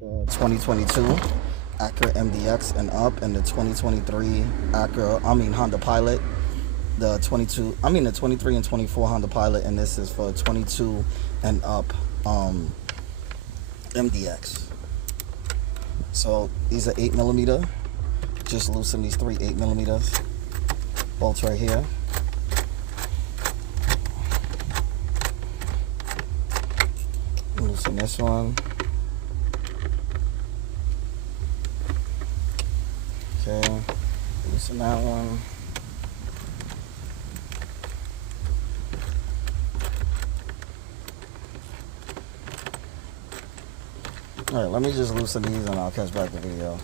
The 2022 Acura MDX and up, and the 2023 Honda Pilot. The 23 and 24 Honda Pilot, and this is for 22 and up MDX. So these are 8mm. Just loosen these three 8mm bolts right here. Loosen this one. Okay, loosen that one. Alright, let me just loosen these and I'll catch back the video.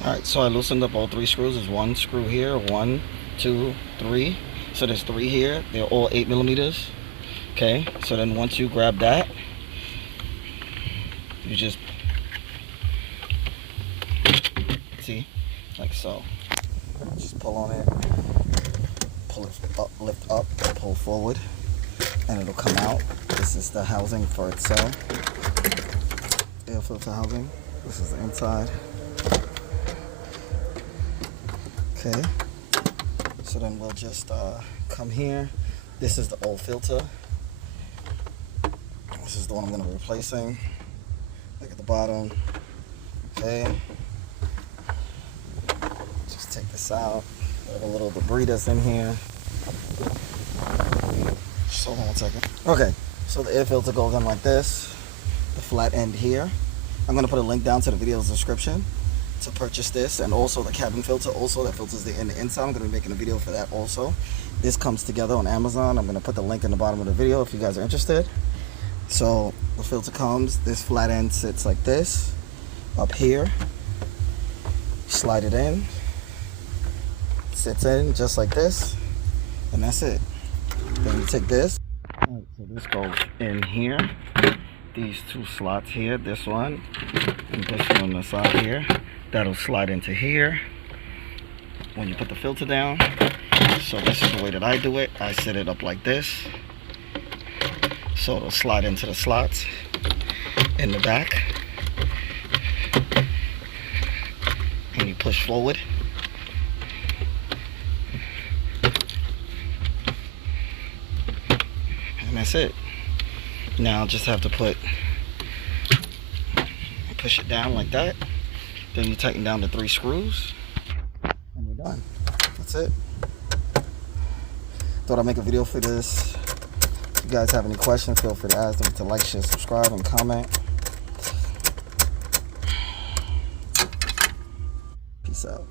Alright, so I loosened up all three screws. There's one screw here, 1, 2, 3. So there's 3 here. They're all 8mm. Okay, so then once you grab that, you just see, like so. Just pull on it, pull it up, lift up, pull forward, and it'll come out. This is the housing for itself. Air filter housing. This is the inside. Okay, so then we'll just come here. This is the old filter. This is the one I'm going to be replacing. Look at the bottom. Okay. Just take this out. We have a little debris that's in here. Just hold on 1 second. Okay, so the air filter goes in like this. The flat end here. I'm going to put a link down to the video's description to purchase this, and also the cabin filter. Also, that filters the inside. I'm going to be making a video for that also. This comes together on Amazon. I'm going to put the link in the bottom of the video if you guys are interested. So the filter comes, this flat end sits like this, up here, slide it in, sits in just like this, and that's it. Then you take this. Alright, so this goes in here, these 2 slots here, this one, and this one on the side here. That'll slide into here when you put the filter down. So this is the way that I do it. I set it up like this. So it'll slide into the slots in the back, and you push forward, and that's it. Now I'll just have to push it down like that. Then you tighten down the 3 screws, and we're done. That's it. Thought I'd make a video for this. If you guys have any questions, feel free to ask them, to like, share, subscribe, and comment. Peace out.